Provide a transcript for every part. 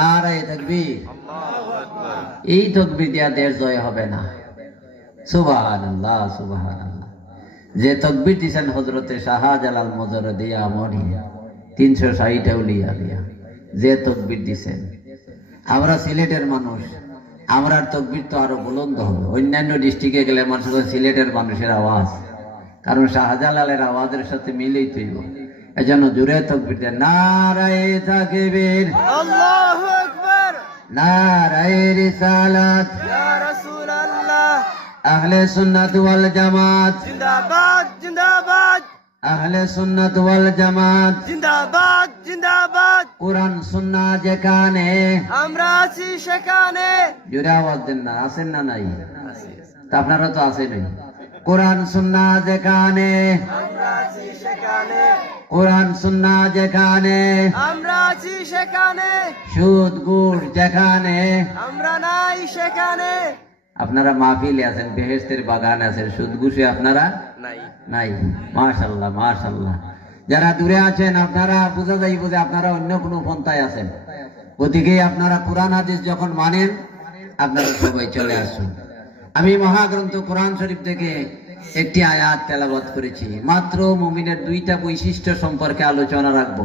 নারায়ে তাকবীর, এই তাকবীর দিয়া দেশ জয় হবে না। সুবহানাল্লাহ সুবহানাল্লাহ। যে তাকবীর দিয়েছেন হযরতে শাহজালাল মুজাররদিয়া মনি 360 আউলিয়া দিয়া যে তাকবীর দিয়েছেন, আমরা সিলেটের মানুষ, আমরার তাকবীর তো আরো বুলন্দ হবে। অন্যান্য ডিস্ট্রিক্টে গেলে মানুষ সিলেটের মানুষের আওয়াজ, কারণ শাহজালালের আওয়াজের সাথে মিলেই তৈব। এজন্য জোরে তাকবীর দেন, নারায়ে তাকবীর, আল্লাহু আকবার, নারায়ে রিসালাত, ইয়া রাসূলুল্লাহ, আহলে সুন্নাত ওয়াল জামাত, জিন্দাবাদ জিন্দাবাদ, আহলে সুন্নাত ওয়াল জামাত, জিন্দাবাদ জিন্দাবাদ। কোরআন সুন্নাহ যেখানে, আমরা আছি সেখানে। জোরে আওয়াজ দেন না, আছেন না নাই? তা আপনারা তো আছেনই। কোরআন সুন্নাহ যেখানে, আমরা আছি সেখানে। কোরআন সুন্নাহ যেখানে, আমরা আছি সেখানে। সুদ গুড় যেখানে, আমরা নাই সেখানে। আপনারা মাহফিলে আছেন, বেহেশতের বাগান আছেন, সুদ ঘুষে আপনারা নাই নাই। মাশাআল্লাহ মাশাআল্লাহ। যারা দূরে আছেন আপনারা বুঝা যাইব যে আপনারা অন্য কোনো পন্থায় আছেন। ওদিকে আপনারা কোরআন হাদিস যখন মানেন, আপনারা সবাই চলে আসুন। আমি মহাগ্রন্থ কোরআন শরীফ থেকে একটি আয়াত তেলাওয়াত করেছি। মাত্র মুমিনের দুইটা বৈশিষ্ট্য সম্পর্কে আলোচনা রাখবো।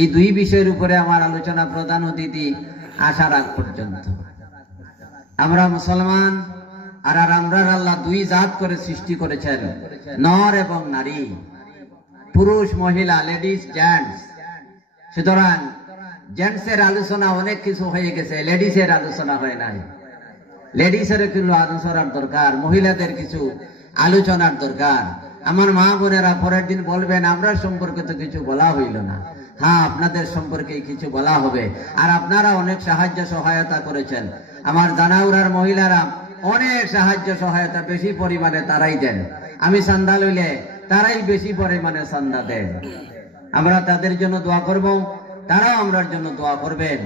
এই দুই বিষয়ের উপরে আমার আলোচনা প্রধান অতিথি আসার আগ পর্যন্ত। আমরা মুসলমান, আর আমরা আল্লাহ দুই জাত করে সৃষ্টি করেছেন, নর এবং নারী, পুরুষ মহিলা, লেডিস জেন্টস। সুতরাং জেন্টসের আলোচনা অনেক কিছু হয়ে গেছে, লেডিসের আলোচনা হয় নাই। লেডিসের কিছু আলোচনার দরকার, মহিলাদের কিছু আলোচনার দরকার। আমার মা বোনেরা পরের দিন বলবেন আমরা সম্পর্কে তো কিছু বলা হইল না। হ্যাঁ, আপনাদের সম্পর্কে কিছু বলা হবে। আর আপনারা অনেক সাহায্য সহায়তা করেছেন। আমার জানাউরার মহিলারা অনেক সাহায্য সহায়তা বেশি পরিমাণে তারাই দেন। আমি চান্দা লইলে তারাই বেশি পরিমাণে চান্দা দেন। আমরা তাদের জন্য দোয়া করব, তারাও আমরার জন্য দোয়া করবেন।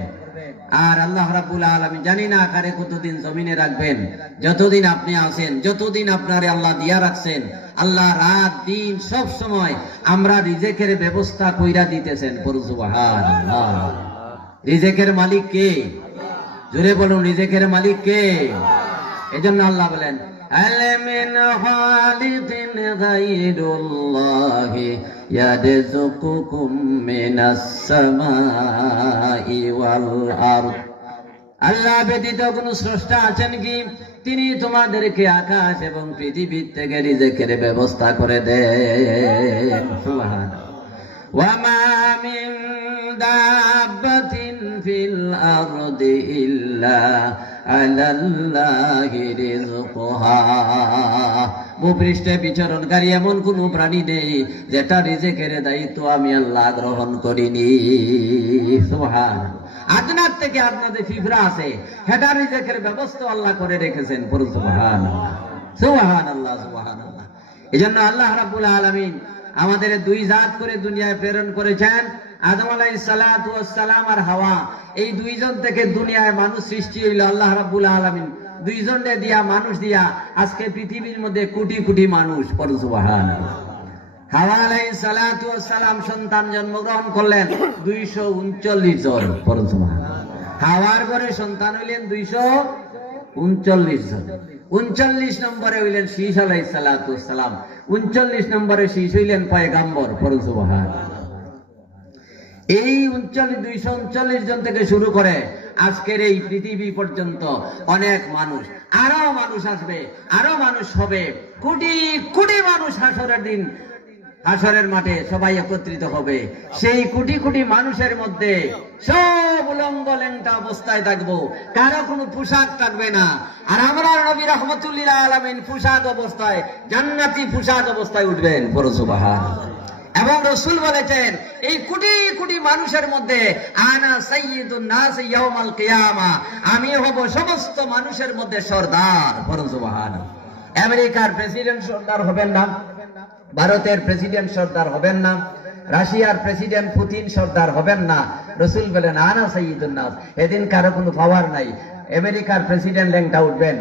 আর আল্লাহ রাব্বুল আলামিন জানি না কারে কতদিন জমিনে রাখবেন। যতদিন আপনি আছেন, যতদিন আপনারে আল্লাহ দিয়া রাখছেন, আল্লাহ রাত দিন সব সময় আমরা রিজেকের ব্যবস্থা কইরা দিতেছেন। সুবহানাল্লাহ। রিজেকের মালিক কে? জোরে বলুন, রিজেকের মালিক কে? এজন্য আল্লাহ বলেন, আলামিন খালিকিন গায়রুল্লাহি ইয়ারযুকুকুম মিনাস সামাই ওয়াল আরদ। আল্লাহ ব্যতীত কোন স্রষ্টা আছেন কি? তিনি তোমাদেরকে আকাশ এবং পৃথিবী থেকে রিজেকের ব্যবস্থা করে দেন। সুবহানাল্লাহ। ওয়া মা মিন দাব্বাতিন ফিল আরদি ইল্লা আলাল্লাহি রিজকুহা। ভূপৃষ্ঠে বিচরণকারী এমন কোন প্রাণী নেই যেটা রিজেকের দায়িত্ব আমি আল্লাহ গ্রহণ করিনি। সুবহানাল্লাহ। আদনার থেকে আপনাদের ফিবরা আছে, হেটা রিজেকের ব্যবস্থা আল্লাহ করে রেখেছেন। সুবহানাল্লাহ সুবহানাল্লাহ সুবহানাল্লাহ। এজন্য আল্লাহ রাব্বুল আলামিন আমাদের দুই জাত করে দুনিয়ায় প্রেরণ করেছেন, আদম আলাইহিস সালাতু ওয়াস সালাম আর হাওয়া। এই দুইজন থেকে দুনিয়ায় মানুষ সৃষ্টি হইল। আল্লাহ রাব্বুল আলামিন দুইজনে দিয়া, মানুষ দিয়া আজকে পৃথিবীর মধ্যে কোটি কোটি মানুষ। সুবহানাল্লাহ। হাওয়া আলাইহিস সালাতু ওয়াস সালাম সন্তান জন্মগ্রহণ করলেন 239 জন। সুবহানাল্লাহ। হাওয়ার ঘরে সন্তান হইলেন 239 জন। 39 নম্বরে হইলেন শীশ আলাইহিস সালাতু ওয়াস সালাম। 39 নম্বরে শীশ হইলেন পয়গম্বর। সুবহানাল্লাহ। এই 239 জন থেকে শুরু করে আজকের এই পৃথিবী পর্যন্ত অনেক মানুষ, আরো মানুষ আসবে, আরো মানুষ হবে। কোটি কোটি মানুষ হাসরের দিন, হাসরের মাঠে সবাই একত্রিত হবে। সেই কোটি কোটি মানুষের মধ্যে সব উলঙ্গ লেংটা অবস্থায় থাকবো, কারো কোনো পোশাক থাকবে না। আর আমরা নবী রাহমাতুল্লিল আলামিন পোশাক অবস্থায়, জান্নাতি পোশাক অবস্থায় উঠবেন। সুবহানাল্লাহ। এবং রাসূল বলেছেন, এই কোটি কোটি মানুষের মধ্যে আনা সাইয়্যিদুন নাস ইয়াউমাল কিয়ামা, আমি হব সমস্ত মানুষের মধ্যে সরদার। সুবহানাল্লাহ। আমেরিকার প্রেসিডেন্ট সরদার হবেন না, ভারতের প্রেসিডেন্ট সরদার হবেন না, রাশিয়ার প্রেসিডেন্ট পুতিন সরদার হবেন না। রাসূল বলেন, আনা সাইয়্যিদুন নাস। এদিন কারো কোনো পাওয়ার নাই। আমেরিকার প্রেসিডেন্ট ল্যাংটা উঠবেন,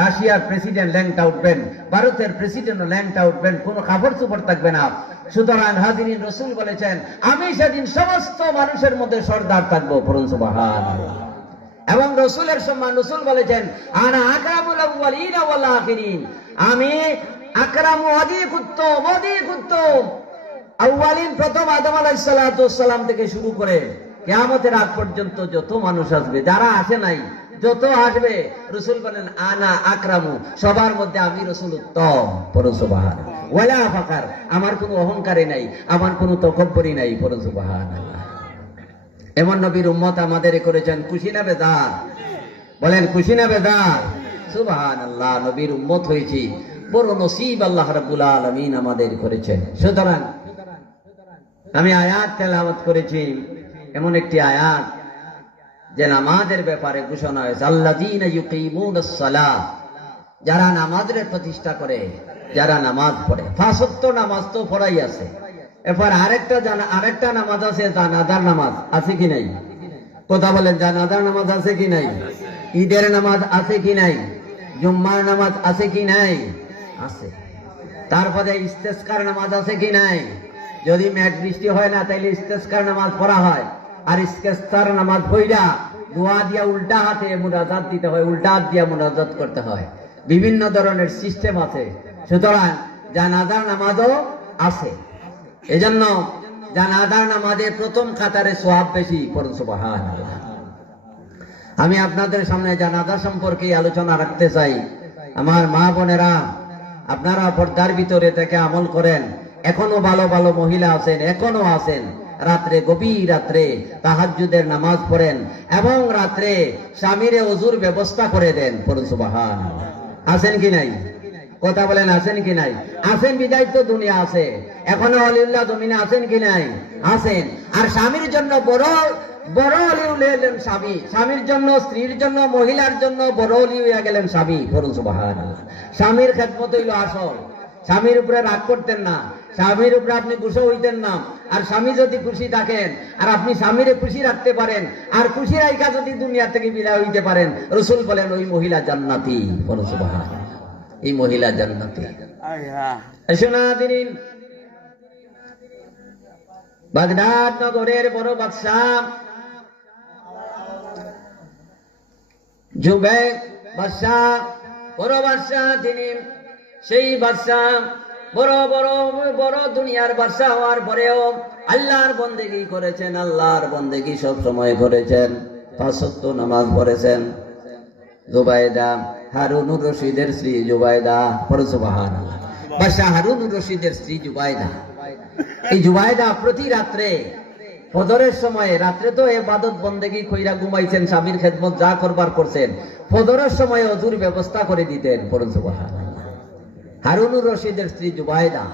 রাশিয়ার প্রেসিডেন্ট ল্যাংটা উঠবেন, ভারতের প্রেসিডেন্টও ল্যাংটা উঠবেন, কোনো কাপড় চোপড় থাকবে না। সুতরাং হাজিরিন, রসুল বলেছেন আমি সেদিন সমস্ত মানুষের মধ্যে সর্দার থাকবো, পড়ুন সুবহানাল্লাহ। এবং রসুলের সম্মান, রসুল বলেছেন আনা আকরামুল আউয়ালিনা ওয়াল আখিরিন, আমি আকরামু অধিক উত্তম, অধিক উত্তম। আউয়ালিন প্রথম আদম আলাইহিস সালাতু ওয়াস সালাম থেকে শুরু করে কিয়ামতের আগ পর্যন্ত যত মানুষ আসবে, যারা আসে নাই যত আসবে, রসুল বলেন আনা আকরামু, সবার মধ্যে আমি রসুল উত্তম, পড়ুন সুবহানাল্লাহ। ওয়ালা ফাকার, আমার কোনো অহংকারই নাই, আমার কোনো তকব্বরি নাই, পড়ুন সুবহানাল্লাহ। এমন নবীর উম্মত আমাদের করেছেন, খুশি না বেজার? বলেন খুশি না বেজার? সুবহানাল্লাহ, নবীর উম্মত হয়েছি, বড় নসিব আল্লাহ রাব্বুল আলামিন আমাদের করেছেন। সুতরাং আমি আয়াত তেলাওয়াত করেছি, এমন একটি আয়াত যে নামাজের ব্যাপারে ঘোষণা হয়েছে, আল্লাযীনা ইউকিমুনাস সালাহ, যারা নামাজের প্রতিষ্ঠা করে, যারা নামাজ পড়ে। পাঁচ ওয়াক্ত নামাজ তো পড়াই আছে, এরপর আরেকটা নামাজ আছে, জানাজার নামাজ আছে কি নাই? কথা বলেন, জানাজার নামাজ আছে কি নাই? ঈদের নামাজ আছে কি নাই? জুম্মার নামাজ আছে কি নাই? আছে। তারপরে ইস্তেসকার নামাজ আছে কি নাই? যদি মেঘ বৃষ্টি হয় না, তাইলে ইস্তেসকার নামাজ পড়া হয়। আর ইস্তেসকার নামাজ পড়া দোয়া দিয়া উল্টা হাতে মুনাজাত দিতে হয়, উল্টা হাত দিয়া মুনাজাত করতে হয়। বিভিন্ন ধরনের সিস্টেম আছে। সুতরাং জানাজার নামাজও আছে। এজন্য জানাজার নামাজে প্রথম কাতারে সওয়াব বেশি, পড়ুন সুবহানাল্লাহ। আমি আপনাদের সামনে জানাজা সম্পর্কে আলোচনা রাখতে চাই। আমার মা বোনেরা, আপনারা পর্দার ভিতরে থেকে আমল করেন। এখনো ভালো ভালো মহিলা আছেন, এখনো আছেন, রাত্রে গভীর রাত্রে তাহাজ্জুদের নামাজ পড়েন এবং রাত্রে স্বামীরে ওযুর ব্যবস্থা করে দেন, পড়ুন সুবহানাল্লাহ। আছেন কি নাই? কথা বলেন, আছেন কি নাই? আছেন বিদায় তো দুনিয়া আছে, এখনো আলিউল্লাহ জমিনে আছেন কি নাই? আছেন। আর স্বামীর জন্য বড় বড় অলি হলেন স্বামী, স্বামীর জন্য, স্ত্রীর জন্য, মহিলার জন্য বড় অলি হইয়া গেলেন স্বামী, পড়ুন সুবহানাল্লাহ। স্বামীর খেদমত হইল আসল। স্বামীর উপরে রাগ করতেন না, স্বামীর উপরে আপনি গুসা হইতেন না। আর স্বামী যদি খুশি থাকেন আর আপনি স্বামীরে খুশি রাখতে পারেন, আর খুশি রাইখা যদি দুনিয়া থেকে বিদায় হইতে পারেন, রসুল বলেন ওই মহিলা জান্নাতি, পড়ুন সুবহানাল্লাহ। এই মহিলা জান্নাতি। শোনাদিন, বাগদাদ নগরের বড় বাদশাহ জুবাইর বাদশাহ, বড় বাদশাহ তিনি। সেই বাদশাহ বড় বড় বড় দুনিয়ার বাদশাহ হওয়ার পরেও আল্লাহর বন্দেগী করেছেন, আল্লাহর বন্দেগী সব সময় করেছেন, পাঁচ ওয়াক্ত নামাজ পড়েছেন। জুবাইদা, হারুনুর রশিদের স্ত্রী জুবাইদা, পড়ুন সুবহানাল্লাহ। বাদশাহ হারুনুর রশিদের স্ত্রী জুবাইদা। এই জুবাইদা প্রতি রাত্রে ফজরের সময়ে, রাত্রে তো ইবাদত বন্দেগী কইরা ঘুমাইছেন, স্বামীর খেদমত যা করবার করছেন, ফজরের সময় ওযুর ব্যবস্থা করে দিতেন, পড়ুন সুবহানাল্লাহ। হারুনুর রশিদের স্ত্রী জুবাইদা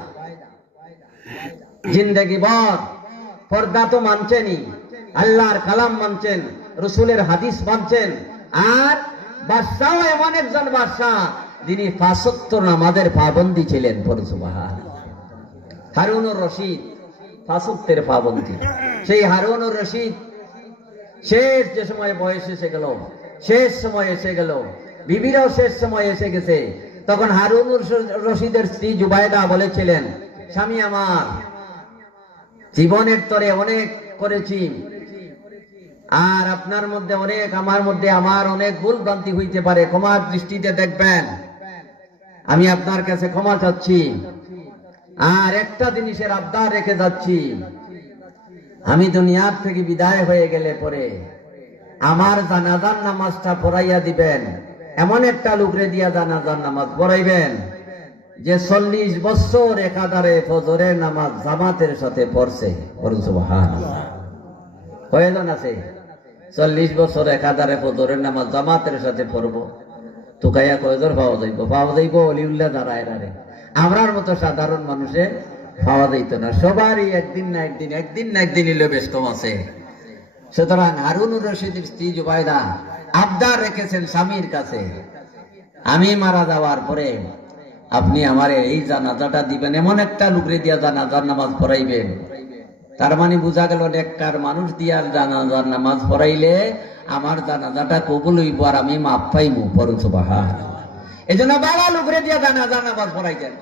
জিন্দেগি ভর পর্দা তো মানছেনই, আল্লাহর কালাম মানছেন, রসুলের হাদিস মানছেন। আর বাদশাহ এমন একজন বাদশাহ যিনি পাঁচ ওয়াক্ত নামাজের পাবন্দী ছিলেন, পড়ুন সুবহানাল্লাহ। হারুনুর রশিদ পাঁচ ওয়াক্তের পাবন্দী। সেই হারুনুর রশিদ শেষ যে সময় বয়স এসে গেল, শেষ সময় এসে গেল, বিবিরাও শেষ সময় এসে গেছে, তখন হারুনুর রশিদের স্ত্রী জুবাইদা বলেছিলেন, স্বামী আমার, জীবনের তরে অনেক করেছি, আর আপনার মধ্যে অনেক, আমার অনেক ভুল ভ্রান্তি হইতে পারে, ক্ষমার দৃষ্টিতে দেখবেন, আমি আপনার কাছে ক্ষমা চাচ্ছি। আর একটা জিনিসের আবদার রেখে যাচ্ছি, আমি দুনিয়ার থেকে বিদায় হয়ে গেলে পরে আমার জানাজার নামাজটা পড়াইয়া দিবেন, এমন একটা লোকরে দিয়া জানাজার নামাজ পড়াইবেন যে 40 বছর একাধারে ফজরের নামাজ জামাতের সাথে পড়ছে, পড়ুন সুবহানাল্লাহ। কয়জন আছে 40 বছর একাধারে ফজরের নামাজ জামাতের সাথে পড়বো? তুকাইয়া কয়জন পাওয়া যাইব? অলিউল্লাহ যারা এরারে, আমরার মতো সাধারণ মানুষে পাওয়া যাইত না। সবারই একদিন না একদিন হইলে বেশ কম আছে। সুতরাং হারুনুর রশিদের স্ত্রী জুবাইদা আবদার রেখেছেন স্বামীর কাছে, আমি মারা যাওয়ার পরে আপনি আমারে এই জানাজাটা দিবেন, এমন একটা লুকরে দিয়া জানাজার নামাজ পড়াইবেন। তার মানে বোঝা গেল নেককার মানুষ দিয়া জানাজার নামাজ পড়াইলে আমার জানাজাটা কবুল হইব আর আমি মাপ পাইব, পড়ুন সুবহানাল্লাহ। এই জন্য বাবা লোকরে দিয়া জানাজার নামাজ পড়াইতেন।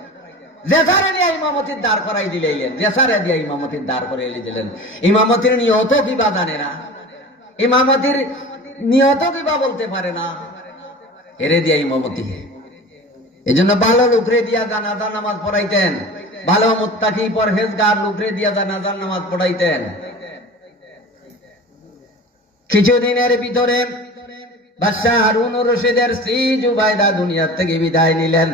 জেসারে নিয়ে ইমামতির দাঁড় করাই দিলেন, জেসারে দিয়ে ইমামতির দাঁড় করাই দিলেন। ইমামতির নিয়ত কিবা জানে না, ইমামতির নিয়ত কিবা বলতে পারে না, এরে দিয়া ইমামতি। এই জন্য ভালো লোকরে দিয়া জানাজার নামাজ পড়াইতেন, ভালো মুত্তাকি পরহেজগার লোকরে দিয়া জানাজার নামাজ পড়াইতেন। কিছুদিনের ভিতরে বাদশাহ হারুন রশিদের স্ত্রী জুবাইদা দুনিয়ার থেকে বিদায় নিলেন।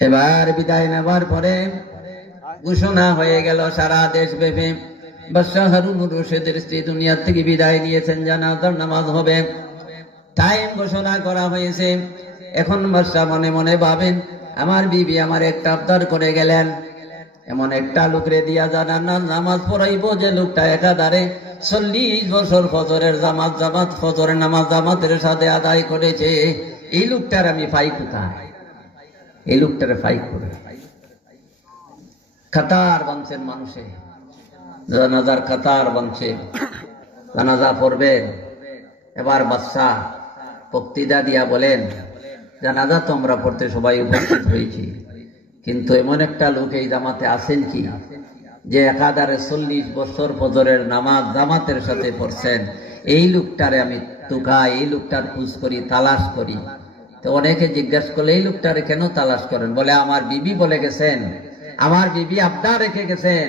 এবার বিদায় নেওয়ার পরে ঘোষণা হয়ে গেল সারা দেশ ব্যাপী, বাদশাহ হারুন রশিদের স্ত্রী দুনিয়ার থেকে বিদায় নিয়েছেন, জানাজার নামাজ হবে। টাইম ঘোষণা করা হয়েছে। এখন বাদশাহ মনে মনে ভাবেন, আমার বিবি আমার একটা আবদার করে গেলেন, এমন একটা লোকরে দিয়া জানাজার নামাজ পড়াইবো যে লোকটা একাধারে 40 বছর ফজরের ফজরের নামাজ জামাতের সাথে আদায় করেছে। এই লোকটার আমি পাই কোথায়? এই লোকটারে ফাইক করে কাতার বানছেন মানুষে, জানাজার কাতার বানছে, জানাজা পড়বেন। এবার বাদশাহ বক্তৃতা দিয়া বলেন, জানাজা তো আমরা পড়তে সবাই উপস্থিত হয়েছি, কিন্তু এমন একটা লোক এই জামাতে আছেন কি যে একাধারে 40 বছর ফজরের নামাজ জামাতের সাথে পড়ছেন? এই লোকটারে আমি তুকাই, এই লোকটার খোঁজ করি, তালাশ করি। তো অনেকে জিজ্ঞাসা করলে এই লোকটারে কেন তালাশ করেন? বলে আমার বিবি বলে গেছেন, আমার বিবি আবদার রেখে গেছেন,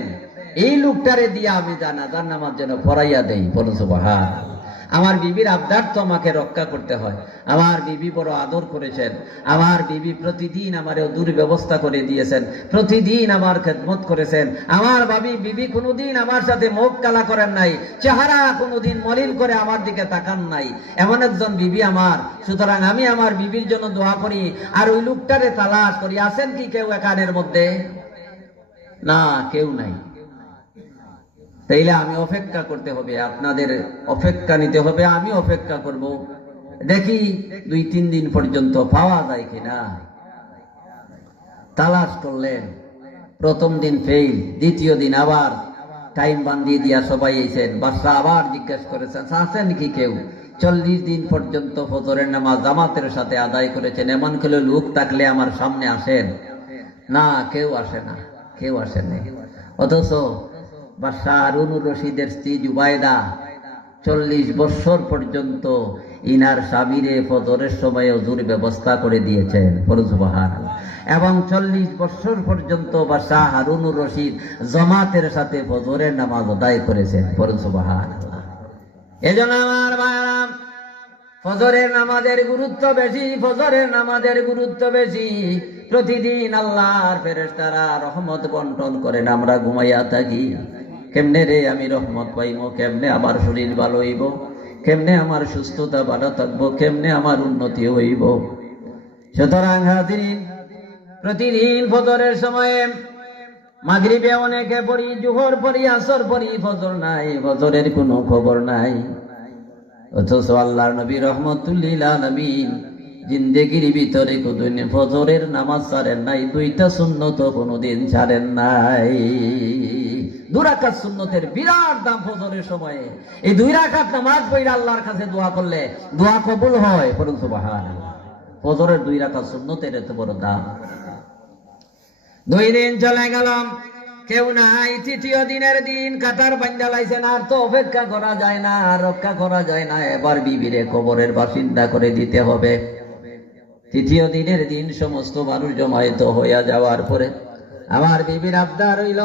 এই লোকটারে দিয়ে আমি জানাজার নামাজ যেন পড়াইয়া দেই। বলো সুবহানাল্লাহ। আমার বিবির আবদার তো আমাকে রক্ষা করতে হয়। আমার বিবি বড় আদর করেছেন, আমার বিবি প্রতিদিন আমার দুর্ব্যবস্থা করে দিয়েছেন, প্রতিদিন আমার খেদমত করেছেন। আমার বিবি কোনোদিন আমার সাথে মুখ কালা করেন নাই, চেহারা কোনোদিন মলিন করে আমার দিকে তাকান নাই, এমন একজন বিবি আমার। সুতরাং আমি আমার বিবির জন্য দোয়া করি, আর ওই লোকটারে তালাশ করি। আছেন কি কেউ এখানের মধ্যে? না, কেউ নাই। তাইলে আমি অপেক্ষা করতে হবে, আপনাদের অপেক্ষা নিতে হবে, আমি অপেক্ষা করব, দেখি 2-3 দিন পর্যন্ত পাওয়া যায় কিনা। তালাশ করলেন, প্রথম দিন ফেল, দ্বিতীয় দিন আবার টাইম বান্ধিয়ে দিয়া সবাই এসেছেন। বাদশাহ আবার জিজ্ঞাসা করেছেন, আছেন কি কেউ? 40 দিন পর্যন্ত ফজরের নামাজ জামাতের সাথে আদায় করেছেন, এমন করে লোক থাকলে আমার সামনে আসেন। না, কেউ আসে না, কেউ আসেন। অথচ বাদশাহ হারুন রশিদের স্ত্রী জুবাইদা 40 বছর পর্যন্ত ইনার স্বামীরে ফজরের সময় ওযুর ব্যবস্থা করে দিয়েছেন। সুবহানাল্লাহ। এবং 40 বছর পর্যন্ত বাদশাহ হারুন রশিদ জামাতের সাথে ফজরের নামাজ আদায় করেছেন। সুবহানাল্লাহ। এজন্য আমার ভাইরা, ফজরের নামাজের গুরুত্ব বেশি, ফজরের নামাজের গুরুত্ব বেশি। প্রতিদিন আল্লাহর ফেরেশতারা রহমত বন্টন করেন, আমরা ঘুমাইয়া থাকি। কেমনে রে আমি রহমত পাইবো, কেমনে আমার শরীর ভালো হইব, কেমনে আমার সুস্থতা ভালো থাকবো, কেমনে আমার উন্নতি হইব। সুতরাং হাজিরিন, প্রতিদিন ফজরের সময়ে মাগরিবে অনেকে পড়ি, জোহর পড়ি, আসর পড়ি, ফজর নাই, ফজরের কোনো খবর নাই। অথচ আল্লাহর নবী রাহমাতুল লিল আলামিন জিন্দেগির ভিতরে কোনদিন ফজরের নামাজ ছাড়েন নাই, 2টা সুন্নত কোনদিন ছাড়েন নাই। 2 রাকাত সুন্নতের বিরাট দাম ফজরের সময়ে। এই 2 রাকাত নামাজ পড়ে আল্লাহর কাছে দোয়া করলে দোয়া কবুল হয়। পড়ুন সুবহানাল্লাহ। ফজরের 2 রাকাত সুন্নতের এত বড় দাম। 2 দিন চলে গেল, কেউ নাই। 3য় দিনের দিন কাতার বান্ধা লাইছেন, আর তো অপেক্ষা করা যায় না, রক্ষা করা যায় না। এবার বিবিরে কবরের বাসিন্দা করে দিতে হবে। 3য় দিনের দিন সমস্ত মানুষ জমায়েত হইয়া যাওয়ার পরে আমার বিবির আবদার হইল,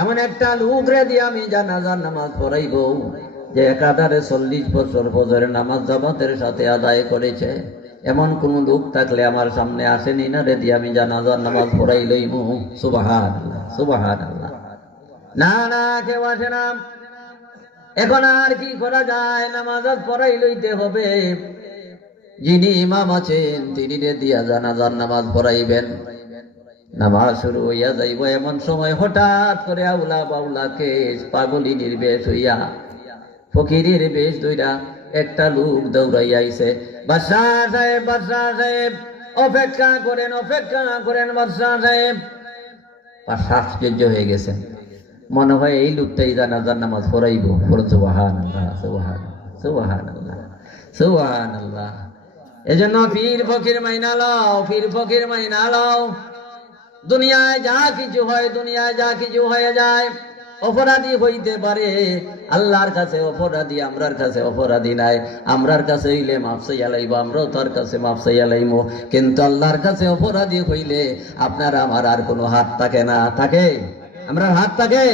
এমন একটা লোক রে দিয়ে আমি জানাজার নামাজ পড়াইব যে একাধারে 40 বছর ফজরের নামাজ জামাতের সাথে আদায় করেছে। এমন কোন লোক থাকলে আমার সামনে আসেনি না রে দিয়ে আমি জানাজার নামাজ পড়াই লইব। সুবহানাল্লাহ, সুবহানাল্লাহ। না না, কেউ আসে না। এখন আর কি করা যায়? নামাজ পড়াই লইতে হবে। যিনি ইমাম আছেন তিনি রে দিয়া জানাজার নামাজ পড়াইবেন। নামাজ শুরু হইয়া যাইব, এমন সময় হঠাৎ করে আউলা বাউলা কেশ, পাগলিনীর বেশ হইয়া, ফকিরের বেশ ধইরা একটা লোক দৌড়াইয়া আইছে। বাদশাহ সাহেব, বাদশাহ সাহেব, অপেক্ষা করেন, অপেক্ষা করেন বাদশাহ সাহেব। বাদশাহ আশ্চর্য হয়ে গেছেন, মনে হয় এই লোকটাই জানাজার নামাজ পড়াইব। সুবহানাল্লাহ, সুবহানাল্লাহ, সুবহানাল্লাহ, সুবহানাল্লাহ। এজন্য পীর ফকির মাইনা লও, পীর ফকির মাইনা লও। দুনিয়ায় যা কিছু হয়, দুনিয়ায় যা কিছু হয়ে যায়, অপরাধী হইতে পারে, আল্লাহর কাছে অপরাধী, আমরার কাছে অপরাধী নাই। আমরার কাছে হইলে মাফ চাইয়া লাইব, আমরাও তার কাছে মাফ চাইয়া লাইব। কিন্তু আল্লাহর কাছে অপরাধী হইলে আপনার আমার আর কোনো হাত থাকে না। থাকে? আমরা হাত থাকে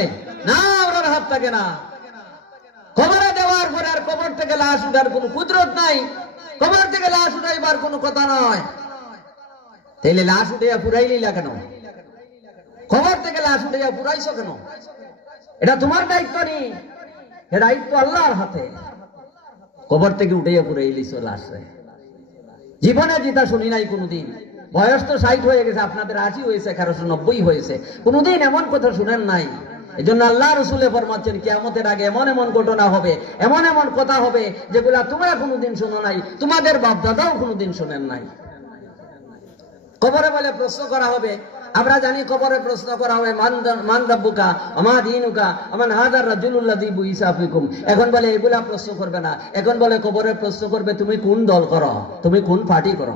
না, আমরার হাত থাকে না। কবরে দেওয়ার পরে আর কবর থেকে লাশ উঠার কোনো কুদরত নাই, কবর থেকে লাশ উঠাইবার কোনো কথা নয়। তাইলে লাশ উঠাইয়া পুরাইলিলা কেন? কবর থেকে লাশ উঠাইয়া পুরাইছো কেন? এটা তোমার দায়িত্ব নেই, এটা দায়িত্ব আল্লাহর হাতে। কবর থেকে উঠাইয়া পুরাইলিছো লাশ। জীবনে যেটা শুনি নাই কোনোদিন। বয়স তো 60 হয়ে গেছে, আপনাদের 80 হয়েছে, 1190 হয়েছে, কোনোদিন এমন কথা শুনেন নাই। এই জন্য আল্লাহ রসুলে ফরমাচ্ছেন কিয়ামতের আগে এমন এমন ঘটনা হবে, এমন এমন কথা হবে যেগুলা তোমরা কোনোদিন শোনো নাই, তোমাদের বাপ দাদাও কোনোদিন শোনেন নাই। কবরে বলে প্রশ্ন করা হবে। আমরা জানি কবরে প্রশ্ন করা হবে মান রাব্বুকা আমা দীনুকা আমান হাযার রাজুলুল্লাযী বুইসা ফিকুম। এখন বলে এগুলা প্রশ্ন করবে না, এখন বলে কবরে প্রশ্ন করবে তুমি কোন দল করো, তুমি কোন পার্টি করো,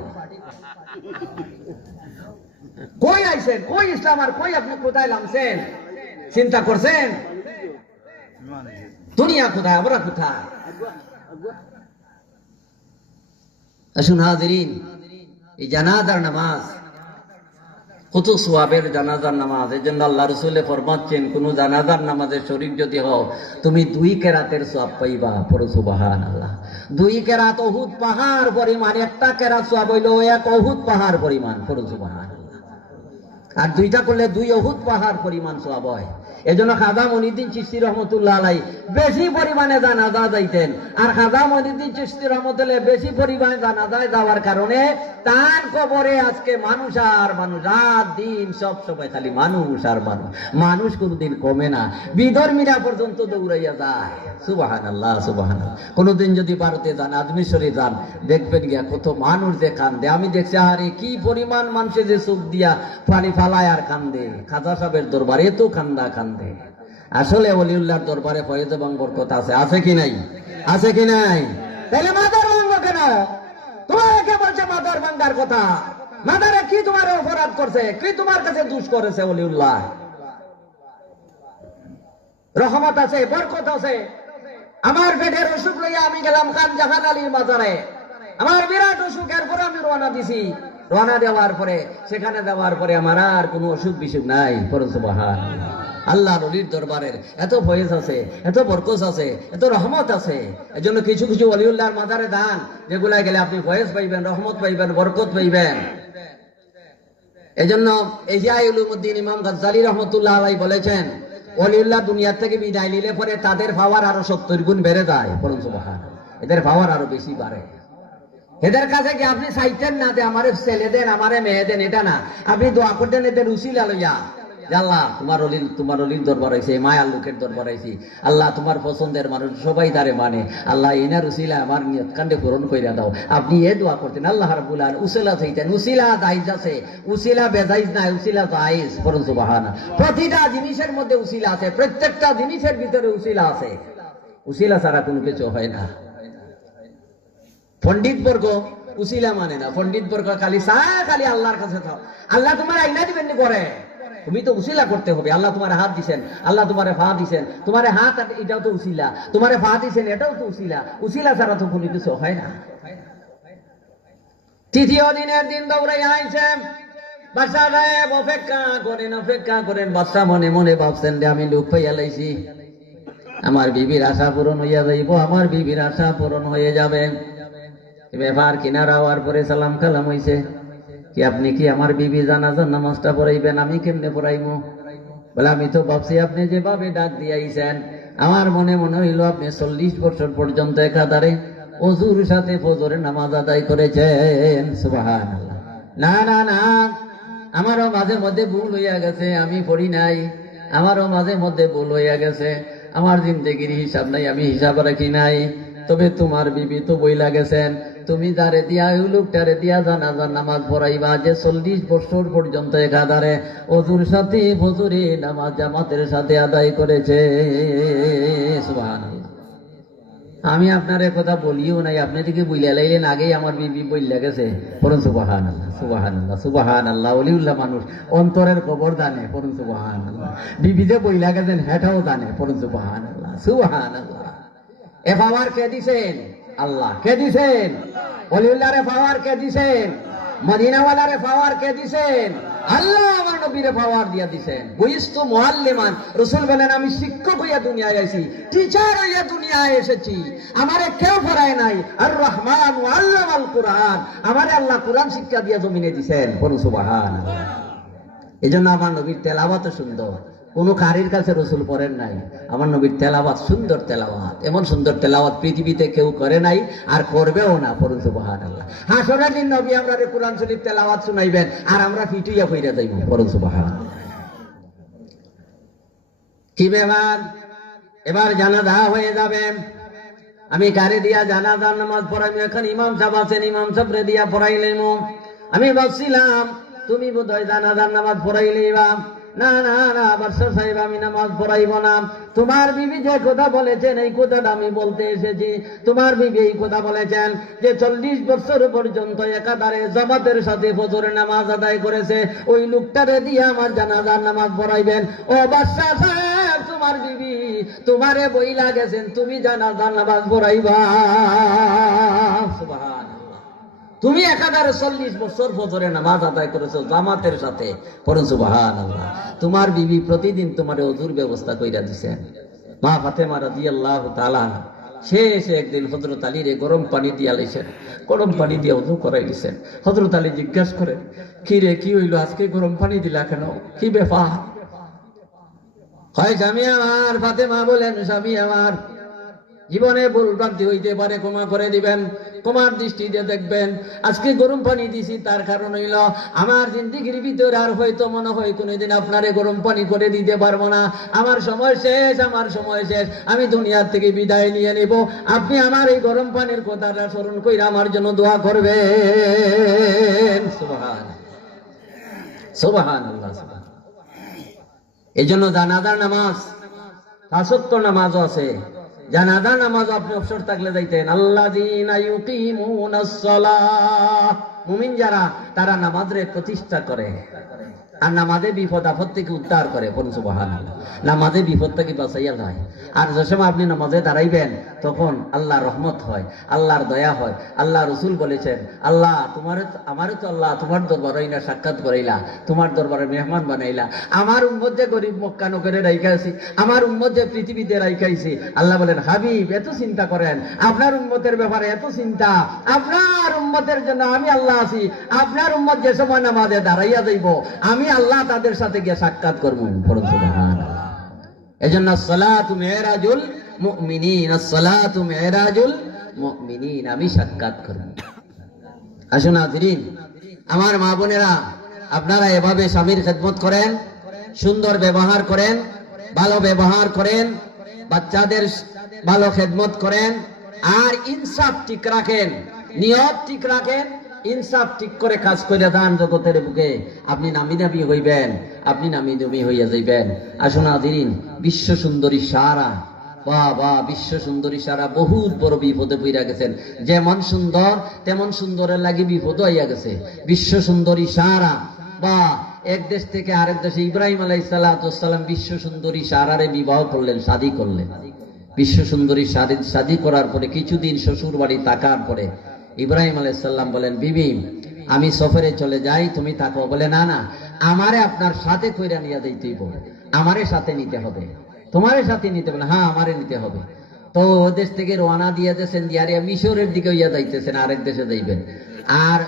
কই আইছেন, কই ইসলাম আর কই আপনি কোথায় নামছেন, চিন্তা করছেন? দুনিয়া কোথায়, আমরা কোথায়? আসুন হাজিরিন, এই জানাজার নামাজ কত সোয়াবের জানাজার নামাজ। এই জন্য আল্লাহ রসুলে ফরমাচ্ছেন কোন জানাজার নামাজের শরীক যদি হও তুমি 2 কেরাতের সোয়াব পাইবা। পড়ো সুবহানাল্লাহ। 2 কেরাত উহুদ পাহাড় পরিমাণ, একটা কেরাত সোয়াব হইল 1 উহুদ পাহাড় পরিমাণ। পড়ো সুবহানাল্লাহ। আর 2টা করলে 2 উহুদ পাহাড় পরিমাণ সোয়াব হয়। এজন্য খাজা মঈনুদ্দিন চিশতি রহমতুল্লাহ আলাইহি বেশি পরিমাণে জানাজা যাইতেন। আর খাজা মঈনুদ্দিন চিশতি রহমতুল্লাহ বেশি পরিমাণে জানাজায় যাওয়ার কারণে তার কবরে আজকে মানুষ আর মানুষ, রাত দিন সব সময় খালি মানুষ আর মানুষ, মানুষ কোনোদিন কমে না, বিধর্মীরা পর্যন্ত দৌড়াইয়া যায়। সুবহানাল্লাহ, সুবহানাল্লাহ। কোনোদিন যদি ভারতে যান, আজমির শরীফ যান, দেখবেন গিয়া কত মানুষ যে কান্দে। আমি দেখছি আরে কি পরিমাণ মানুষে যে চোখ দিয়া পানি ফালায় আর কান্দে। খাজা সাহেবের দরবারে তো কান্দা কান্দে। আসলে ওলিউল্লাহর দরবারে ফয়েজ এবং বরকত আছে, আছে কি নাই? আছে কি নাই? তাহলে মাদার ভাঙ্গো কেন? তোমার কে বলছে মাদার ভাঙ্গার কথা? মাদারে কি তোমার অপরাধ করছে, কি তোমার কাছে দোষ করেছে? ওলিউল্লাহ রহমত আছে, বরকত আছে। আমার পেটের অসুখ লইয়া আমি গেলাম খান জাহান আলীর মাজারে, আমার বিরাট অসুখ, এরপর আমি রওনা দিছি। রওনা দেওয়ার পরে, সেখানে যাওয়ার পরে আমার আর কোনো অসুখ বিসুখ নাই। পড়ো সুবহানাল্লাহ। আল্লাহ নবীর দরবারের এত ফয়েজ আছে, এত বরকত আছে, এত রহমত আছে। এজন্য কিছু কিছু ওলিউল্লাহর মাজারে দান, যেগুলা গেলে আপনি ফয়েজ পাইবেন, রহমত পাইবেন, বরকত পাইবেন। এজন্য ইহয়া উলুমুদ্দিন ইমাম গাজ্জালী রহমতুল্লাহ আলাইহি বলেছেন, ওলিউল্লাহ দুনিয়া থেকে বিদায় নিলে পরে তাদের পাওয়ার আরো 70 গুণ বেড়ে যায়। পড়ুন সুবহানাল্লাহ। এদের পাওয়ার আরো বেশি বাড়ে। এদের কাছে কি আপনি চাইতেন না যে আমারে ছেলে দেন, আমারে মেয়ে দেন, এটা না, আপনি দোয়া করতেন এদের উসিলা লইয়া, আল্লাহ তোমার অলির দরবার হয়েছে, মায়ার লোকের দরবার হয়েছি, আল্লাহ তোমার পছন্দের মানুষ সবাই তারে মানে, আল্লাহ এনার উসিলা আমার নিয়ত কাণ্ডে পূরণ কইরা দাও। আপনি এ দোয়া করতেন, আল্লাহ রাব্বুল আলামিন উসিলা চাইতেন। উসিলা জায়েজ আছে, উসিলা বেজায়েজ নাই, উসিলা জায়েজ। পড়ুন সুবহানাল্লাহ। প্রতিটা জিনিসের মধ্যে উসিলা আছে, প্রত্যেকটা জিনিসের ভিতরে উসিলা আছে। উসিলা ছাড়া কোনো কিছু হয় না। পণ্ডিত বর্গ উসিলা মানে না, পণ্ডিত বর্গ খালি খালি আল্লাহর কাছে থাও। আল্লাহ তোমার আইনা দিবেন নি করে, তুমি তো উসিলা করতে হবে। আল্লাহ তোমার হাত দিছেন, আল্লাহ তোমার পা দিছেন, তোমার হাত এটাও তো উসিলা, তোমার পা দিছেন এটাও তো উসিলা। উসিলা ছাড়া তো কোনো কিছু হয় না। তৃতীয় দিনের দিন দৌড়াই আইছেন, বাদশা সাহেব অপেক্ষা করেন। বাদশা মনে মনে ভাবছেন যে আমি লোক পাইয়া লাইছি, আমার বিবির আশা পূরণ হইয়া যাইব, আমার বিবির আশা পূরণ হয়ে যাবে। ব্যাপার কিনারা হওয়ার পরে সালাম কালাম হইছে, কি আপনি কি আমার বিবি জানাজার নামাজটা পড়াইবেন? আমি কেমনে পড়াইবো? বলে আমি তো ভাবছি আপনি যেভাবে ডাক দিয়াইছেন, আমার মনে হইল আপনি 40 বছর পর্যন্ত একাধারে অজুর সাথে ফজরের নামাজ আদায় করেছেন। সুবহানাল্লাহ। না না না, আমারও মাঝে মধ্যে ভুল হইয়া গেছে, আমি পড়ি নাই। আমারও মাঝে মধ্যে ভুল হইয়া গেছে, আমার জিন্দেগির হিসাব নাই, আমি হিসাব রাখি নাই। তবে তোমার বিবি তো বইলা গেছেন, তুমি যারে দিয়া ওই লোকটারে দিয়া জানাজার নামাজ পড়াইবা যে 40 বছর পর্যন্ত একাধারে অজুর সাথে ফজরে নামাজ জামাতের সাথে আদায় করেছে। সুবহানাল্লাহ। আমি আপনার কথা বলিও নাই, আপনি থেকে বইলা লাইলেন, আগেই আমার বিবি বইলা গেছে। পড়ুন সুবহানাল্লাহ, সুবহানাল্লাহ, সুবহানাল্লাহ। ওলিউল্লাহ মানুষ অন্তরের খবর জানে, পড়ুন সুবহানাল্লাহ। বিবি যে বইলা গেছেন হেটাও জানে, পড়ুন সুবহানাল্লাহ, সুবহানাল্লাহ। এ পাওয়ার কে দিছেন? আল্লাহ। কে দিছেন? ওলিউল্লাহরে পাওয়ার কে দিছেন? মদিনাওয়ালারে পাওয়ার কে দিছেন? আল্লাহ আমার নবীরে পাওয়ার দিয়া দিছেন। বুইস্তু মুআল্লিমান, রাসূল বলেন আমি শিক্ষক হইয়া দুনিয়ায় আইছি, টিচার হইয়া দুনিয়ায় এসেছি। আমারে কেউ পড়ায় নাই। আর রহমান আল্লামাল কুরআন, আমারে আল্লাহ কুরআন শিক্ষা দিয়া জমিনে দিছেন। বলুন সুবহানাল্লাহ। এজন্য আমার নবীর তেলাওয়াত সুন্দর, কোন কারির কাছে রসুল পড়েন নাই। আমার নবীর তেলাওয়াত সুন্দর তেলাওয়াত, এমন সুন্দর তেলাওয়াত পৃথিবীতে কেউ করে নাই আর করবেও না। পড়ুন সুবহানাল্লাহ। হাসরের দিন নবী আমরা কুরআন শরীফ তেলাওয়াত শুনাইবেন আর আমরা পিটুইয়া কইরা যাইব। পড়ুন সুবহানাল্লাহ। কি ব্যাপার? এবার জানাজা হয়ে যাবে, আমি কারে দিয়া জানাজার নামাজ পড়াইব। এখন ইমাম সাহেব আছেন, ইমাম সাহেবরে দিয়া পড়াইলেন। আমি ভাবছিলাম তুমি বোধহয় জানাজার নামাজ পড়াইলেইবা। না না না বাদশা সাহেব, আমি নামাজ পড়াইব না। তোমার বিবি যে কথা বলেছেন এই কথাটা আমি বলতে এসেছি। তোমার বিবি এই কথা বলেছেন যে 40 বছর পর্যন্ত একাধারে জামাতের সাথে ফজরের নামাজ আদায় করেছে, ওই লোকটারে দিয়ে আমার জানাজার নামাজ পড়াইবেন। ও বাদশা সাহেব, তোমার বিবি তোমারে বইলা গেছেন তুমি জানাজার নামাজ পড়াইবা। সুবহানাল্লাহ। তুমি একাধারে 40 বছর ফজরে নামাজ আদায় করেছো জামাতের সাথে। পড়ুন সুবহানাল্লাহ। তোমার বিবি প্রতিদিন তোমার ওযুর ব্যবস্থা কইরা দিছেন। মা ফাতেমা রাদিয়াল্লাহু তাআলা শেষে একদিন হযরত আলীরে গরম পানি দিয়া লাইছেন, গরম পানি দিয়ে ওযু করাই দিছেন। হযরত আলী জিজ্ঞাসা করেন, কি রে, কি হইলো, আজকে গরম পানি দিলা কেন, কি ব্যাপার? হয় স্বামী আমার, ফাতেমা বলেন স্বামী আমার, জীবনে ভুল ভ্রান্তি হইতে পারে, ক্ষমা করে দিবেন, ক্ষমার দৃষ্টি দিয়ে দেখবেন। আজকে গরম পানি দিছি তার কারণ হইল আমার জিন্দেগির ভিতরে আর হয়তো মনে হয় কোনোদিন আপনারে গরম পানি করে দিতে পারবো না। আমার সময় শেষ, আমার সময় শেষ, আমি দুনিয়ার থেকে বিদায় নিয়ে নেব। আপনি আমার এই গরম পানির কথাটা স্মরণ কইরা আমার জন্য দোয়া করবেন। সুবহানাল্লাহ, সুবহানাল্লাহ। এই জন্য জানাজার নামাজ, তাসাত্তুর নামাজও আছে। জানাজা নামাজ আপনি অবসর থাকলে যাইতেন। আল্লাযীনা ইউকিমুনাস সালাহ, মুমিন যারা, তারা নামাজের প্রতিষ্ঠা করে আর নামাজে বিপদ আপদ থেকে উদ্ধার করে। পড়ুন সুবহানাল্লাহ। নামাজে বিপদ থেকে বাঁচাইয়া যায়। আর যে সময় আপনি নামাজে দাঁড়াইবেন তখন আল্লাহর রহমত হয়, আল্লাহর দয়া হয়। আল্লাহ রসুল বলেছেন, আল্লাহ আমারে তো আল্লাহ তোমার দরবারে না সাক্ষাৎ করাইলা, তোমার দরবারে মেহমান বানাইলা। আমার উম্মত যে গরিব মক্কা নগরে রাইখাইছি, আমার উম্মত যে পৃথিবীতে রাইখাইছি। আল্লাহ বলেন, হাবিব এত চিন্তা করেন, আপনার উম্মতের ব্যাপারে এত চিন্তা, আপনার উম্মতের জন্য আমি আল্লাহ আছি। আপনার উম্মত যে সময় নামাজে দাঁড়াইয়া যাইব, আমি আল্লাহ তাদের সাথে গিয়ে সাক্ষাৎ করবো। পড়ুন সুবহানাল্লাহ। এজন্য সালাতু মিরাজুল মুমিনিন, সালাতু মিরাজুল মুমিনিন, আমি সাক্ষাৎ করব। আসুন হাজিরিন, আমার মা বোনেরা, আপনারা এভাবে স্বামীর খেদমত করেন, সুন্দর ব্যবহার করেন, ভালো ব্যবহার করেন, বাচ্চাদের ভালো খেদমত করেন, আর ইনসাফ ঠিক রাখেন, নিয়ত ঠিক রাখেন, ইনসাফ ঠিক করে কাজ করে দান জগতের বুকে। আপনি নামি দামি হইবেন, আপনি নামি দামি হইয়া যাইবেন। আসুন হাজিরিন, বিশ্ব সুন্দরী সারা, বাহ বাহ, বিশ্ব সুন্দরী সারা বহুত বড় বিপদে পইরা গেছেন। যেমন সুন্দর তেমন সুন্দরের লাগি বিপদ হইয়া গেছে। বিশ্ব সুন্দরী সারা, বা এক দেশ থেকে আরেক দেশে ইব্রাহিম আলাইহিস সালাম বিশ্ব সুন্দরী সারারে বিবাহ করলেন, শাদী করলেন। বিশ্ব সুন্দরী শাদী করার পরে কিছুদিন শ্বশুর বাড়ি থাকার পরে ইব্রাহিম আলাইহিস সালাম বলেন, বিবি আমি সফরে চলে যাই, তুমি থাকো। বলে, না না, আমারে আপনার সাথে কইরা নিয়ে যাইতেই হবে, আমারে সাথে নিতে হবে। তোমারে সাথে নিতে বলে, হ্যাঁ আমারে নিতে হবে। তো দেশ থেকে রওনা দিয়ে দিয়েছেন, দিয়ারিয়া মিশরের দিকে ইয়া যাইতেছেন, আরেক দেশে যাইবেন। আর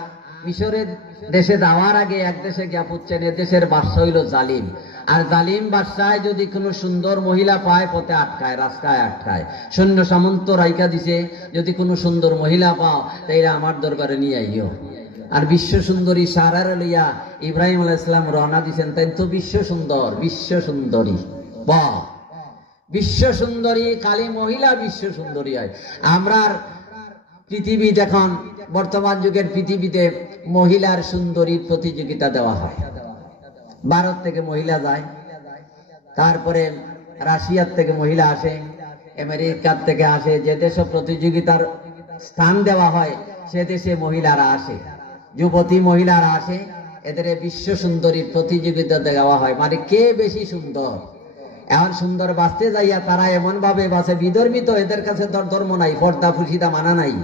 মিশরের দেশে যাওয়ার আগে এক দেশে গিয়া পুচ্ছেন, এ দেশের বাদশা হইল জালিম। আর জালিম বাদশায় যদি কোনো সুন্দর মহিলা পায় পথে আটকায়, রাস্তায় আটকায়। সৈন্য সামন্ত রাইকা দিছে, যদি কোনো সুন্দর মহিলা পাও তাইলে আমার দরবারে নিয়ে আইও। আর বিশ্ব সুন্দরী সারার লইয়া ইব্রাহিম আলাইহিস সালাম রওনা দিছেন। তাই তো বিশ্ব সুন্দর, বিশ্ব সুন্দরী, বাহ, বিশ্ব সুন্দরী কালী মহিলা বিশ্ব সুন্দরী হয়। আমরা পৃথিবী এখন বর্তমান যুগের পৃথিবীতে মহিলার সুন্দরী প্রতিযোগিতা দেওয়া হয়। ভারত থেকে মহিলা যায়, তারপরে রাশিয়ার থেকে মহিলা আসে, আমেরিকার থেকে আসে, যে দেশে প্রতিযোগিতার স্থান দেওয়া হয় সে দেশে মহিলারা আসে, যুবতী মহিলারা আসে, এদের বিশ্ব সুন্দরী প্রতিযোগিতা দেওয়া হয়, মানে কে বেশি সুন্দর। এখন সুন্দর বাঁচতে যাইয়া তারা এমন ভাবে বাঁচে, বিধর্মিত, এদের কাছে ধর্ম নাই, পর্দা ফুসিদা মানা নাই।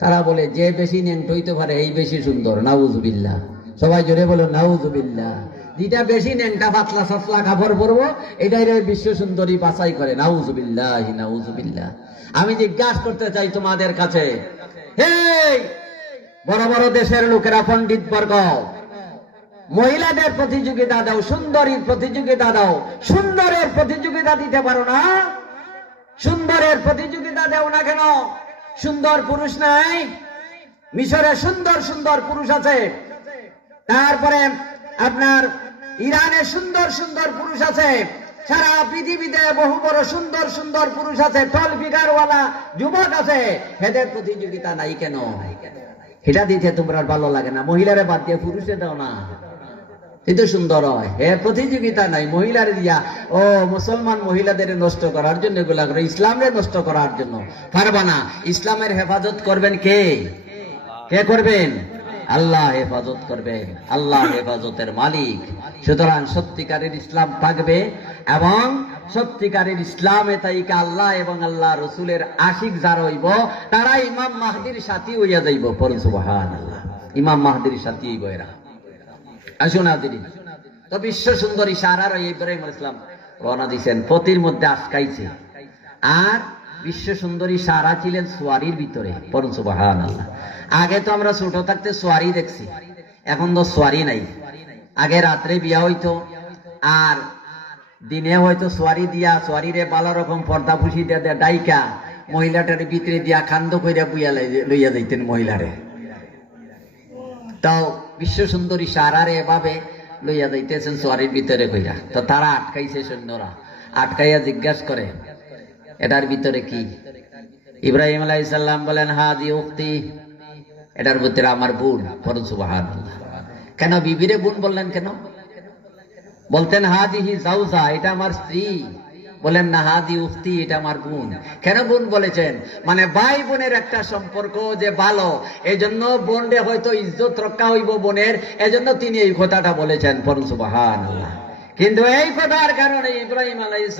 তারা বলে যে বেশি ন্যাংট হইতে পারে এই বেশি সুন্দর। নাউজুবিল্লাহ, সবাই জোরে বলো নাউজুবিল্লাহ। যেটা বেশি ন্যাংটা পাতলা সাতলা কাপড় পরবো এটাই বিশ্ব সুন্দরী বাছাই করে। নাউজুবিল্লাহ নাউজুবিল্লাহ। আমি জিজ্ঞাসা করতে চাই তোমাদের কাছে, হে বড় বড় দেশের লোকেরা, পণ্ডিত বর্গ, মহিলাদের প্রতিযোগিতা দাও, সুন্দরীর প্রতিযোগিতা দাও, সুন্দরের প্রতিযোগিতা দিতে পারো না? সুন্দরের প্রতিযোগিতা দেও না কেন? সুন্দর পুরুষ নাই? মিশরে সুন্দর সুন্দর পুরুষ আছে, তারপরে আপনার ইরানে সুন্দর সুন্দর পুরুষ আছে, সারা পৃথিবীতে বহু বড় সুন্দর সুন্দর পুরুষ আছে, টল ফিগারওয়ালা যুবক আছে, এদের প্রতিযোগিতা নাই কেন? এটা দিতে তোমরা ভালো লাগে না? মহিলারে বাদ দিয়ে পুরুষে দাও না, কিন্তু সুন্দর হয়। হে প্রতিযোগিতা নাই, মহিলার দিয়া ও মুসলমান মহিলাদের নষ্ট করার জন্য এগুলা করে, ইসলামের নষ্ট করার জন্য পারবা না। ইসলামের হেফাজত করবেন কে? কে করবেন? আল্লাহ হেফাজত করবেন, আল্লাহ হেফাজতের মালিক। সুতরাং সত্যিকারের ইসলাম থাকবে এবং সত্যিকারের ইসলামে তাইকে আল্লাহ এবং আল্লাহ রসুলের আশিক যারা হইব তারা ইমাম মাহদির সাথী হইয়া যাইব। পড়ুন সুবহানাল্লাহ। ইমাম মাহদির সাথী হইব এরা। আসুন আদিন, তো বিশ্ব সুন্দরী সারার ইব্রাহিম আলাইহিস সালাম রওনা দিয়েছেন, পতির মধ্যে আটকাইছে। আর বিশ্ব সুন্দরী সারা ছিলেন সোয়ারির ভিতরে। পড়ুন সুবহানাল্লাহ। আগে তো আমরা ছোট থাকতে সোয়ারি দেখছি, এখন তো সোয়ারি নাই। আগে রাত্রে বিয়া হইতো, আর দিনে হয়তো সোয়ারি দিয়া, সোয়ারিরে ভালো রকম পর্দা ফুসি দিয়া ডাইকা মহিলাটার ভিতরে দিয়া খান্দ কইরা বুইয়া লইয়া যাইতেন মহিলারে। তাও বিশ্ব সুন্দরী সারারে এভাবে লইয়া যাইতেছেন সোয়ারির ভিতরে কইরা। তো তারা আটকাইছে, সৈন্যরা আটকাইয়া জিজ্ঞাসা করে এটার ভিতরে কি? ইব্রাহিম আলাইহিস সালাম বলেন, হাজি উখতি, এটার ভিতরে আমার বোন। পড়ুন সুবহানাল্লাহ। কেন বিবিরে বোন বললেন কেন? বলতেন হাদিহি জাওজা, এটা আমার স্ত্রী। বলেন না, হাদি উখতি, এটা আমার বোন। কেন বোন বলেছেন? মানে ভাই বোনের একটা সম্পর্ক যে ভালো, এই জন্য বোনরে হয়তো ইজ্জত রক্ষা হইব বোনের, এজন্য তিনি এই কথাটা বলেছেন। পড়ুন সুবহানাল্লাহ। কিন্তু এই কথার কারণে ইব্রাহিম আলাইহিস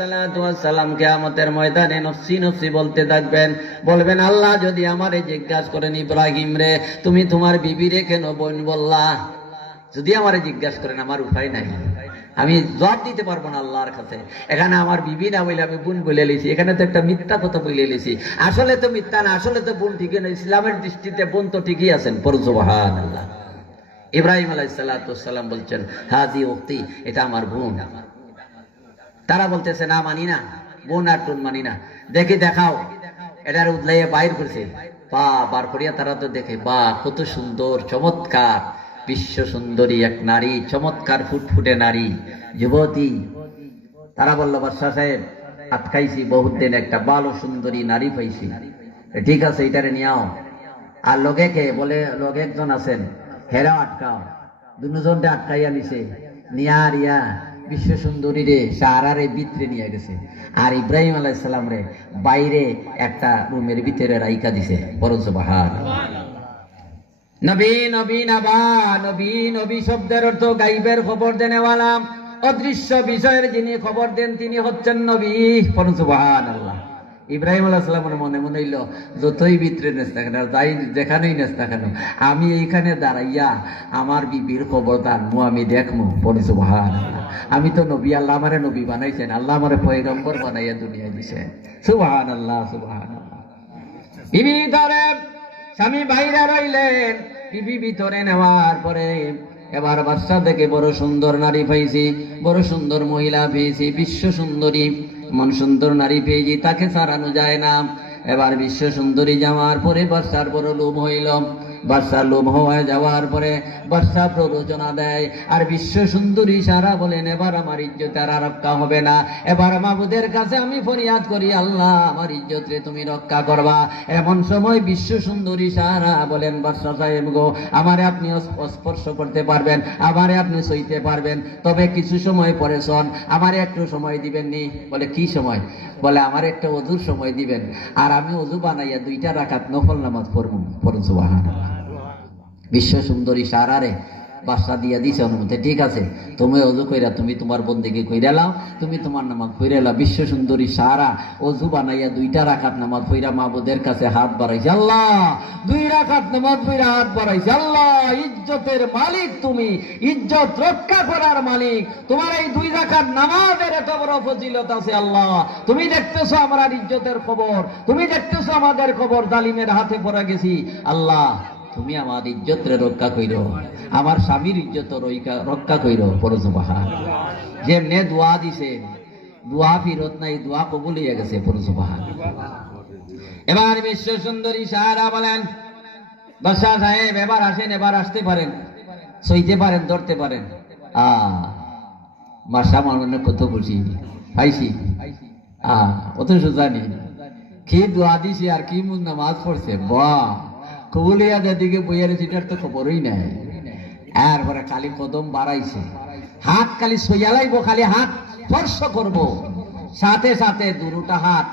সালাম কিয়ামতের ময়দানে নফসি নফসি বলতে থাকবেন, বলবেন আল্লাহ যদি আমারে জিজ্ঞাসা করেন, ইব্রাহিম রে তুমি তোমার বিবিরে কেন বোন বললা? যদি আমারে জিজ্ঞাসা করেন, আমার উপায় নাই, আমি জবাব দিতে পারবো না আল্লাহর কাছে। এখানে আমার বিবি না বলে আমি বোন বলে লিছি, এখানে তো একটা মিথ্যা কথা বলে লিছি। আসলে তো মিথ্যা না, আসলে তো বোন ঠিকই না, ইসলামের দৃষ্টিতে বোন তো ঠিকই আছেন। পড়ুন সুবহানাল্লাহ। ইব্রাহিম আলাইহিস সালাম বলছেন, হাজি উখতি, এটা আমার বোন। তারা বলতেছে না, মানি না, বোন আর টোন মানি না। দেখি দেখাও। এটার উদলাইয়া বাইর করছে, বা বার করিয়া তারা তো দেখে, বা কত সুন্দর চমৎকার বিশ্ব সুন্দরী এক নারী, চমৎকার ফুটফুটে নারী, যুবতী। তারা বলল, বাদশা সাহেব আটকাইছি বহুত দিন, একটা ভালো সুন্দরী নারী পাইছি, ঠিক আছে এটারে নিয়াও। আর লগে কে? বলে লগে একজন আছেন, হেরাও আটকাও। দুজনটা আটকাইয়া নিছে, নিয়া রিয়া বিশ্ব সুন্দরী রে সারারে ভিতরে নিয়ে গেছে, আর ইব্রাহিম আলাইহিস সালাম রে বাইরে একটা রুমের ভিতরে রাইকা দিছে। পড়ুন সুবহানাল্লাহ। নবী নবী নাবা, নবী নবী শব্দের অর্থ গাইবের খবর দেনেওয়ালা, অদৃশ্য বিষয়ের যিনি খবর দেন তিনি হচ্ছেন নবী। পড়ুন সুবহানাল্লাহ। ইব্রাহিম আলাইহিস সালামের মনে মনে হইল, যতই ভিতরে নেস না কেন, যাই যেখানেই নেস না কেন, আমি এইখানে দাঁড়াইয়া আমার বিবির খবর দানমু, আমি দেখমু। পড়ুন সুবহানাল্লাহ। আমি তো নবী, আল্লাহ আমারে নবী বানাইছেন, আল্লাহ আমারে পয়গম্বর বানাইয়া দুনিয়া দিছেন। সুবহানাল্লাহ সুবহানাল্লাহ। বিবি ধরে স্বামী বাইরে রইলেন, বিবি ভিতরে নেওয়ার পরে এবার বাদশা থেকে বড় সুন্দর নারী পাইছি, বড় সুন্দর মহিলা পেয়েছি, বিশ্ব সুন্দরী মন সুন্দর নারী পেয়েছি, তাকে ছাড়ানো যায় না। এবার বিশ্ব সুন্দরী যাওয়ার পরে বাদশার বড় লোভ হইল। বাদশা লোভ হয়ে যাওয়ার পরে বাদশা প্ররোচনা দেয়, আর বিশ্ব সুন্দরী সারা বলেন এবার আমার ইজ্জত আর রক্ষা হবে না, এবার মাবুদের কাছে আমি ফরিয়াদ করি, আল্লাহ আমার ইজ্জত রে তুমি রক্ষা করবা। এমন সময় বিশ্ব সুন্দরী সারা বলেন বাদশা সাহেব গো, আমারে আপনি স্পর্শ করতে পারবেন, আমারে আপনি সইতে পারবেন, তবে কিছু সময় পরে শোন, আমারে একটু সময় দিবেন নি? বলে কি সময়? বলে আমার একটা ওযুর সময় দিবেন, আর আমি ওযু বানাইয়া 2টা রাকাত নফল নামাজ পড়বো। পড়ুন সুবহানাল্লাহ। বিশ্ব সুন্দরী সারারে বাদশা দিয়া দিছে অনুমতি, ঠিক আছে তুমি ওযু কইরা তুমি তোমার বন্দেগী কইরা লাও, তুমি তোমার নামাজ পড়ে লাও। বিশ্ব সুন্দরী সারা ওযু বানাইয়া 2টা রাকাত নামাজ পড়া মাবুদের কাছে হাত বাড়াইছে, আল্লাহ 2 রাকাত নামাজ পড়া হাত বাড়াইছে, আল্লাহ ইজ্জতের মালিক তুমি, ইজ্জত রক্ষা করার মালিক, তোমার এই 2 রাকাত নামাজের এত বড় ফজিলত আছে। আল্লাহ তুমি দেখতেছো আমার ইজ্জতের খবর, তুমি দেখতেছো আমাদের খবর, জালিমের হাতে পড়ে গেছি, আল্লাহ তুমি আমার ইজ্জত রে রক্ষা কইরো, আমার স্বামীর ইজ্জত রক্ষা কইরো। পড়ো সুবহানাল্লাহ। যেমনে দোয়া দিছে, দোয়া ফিরত নাই, দোয়া কবুল হয়ে গেছে। পড়ো সুবহানাল্লাহ। এবার বিশ্ব সুন্দরী সাহারা বলেন বাদশা সাহেব এবার আসেন, এবার আসতে পারেন, সইতে পারেন, ধরতে পারেন। বাদশা মানে কত খুশি, পাইছি অত সোজা নেই, কি দোয়া দিছি আর কি নামাজ পড়ছে, বাহ কবুলিয়া দিকে বইয়ারে সেটার তো খবরই নাই। এরপরে খালি কদম বাড়াইছে, হাত খালি সইয়ালাইব, খালি হাত স্পর্শ করব, সাথে সাথে 2টা হাত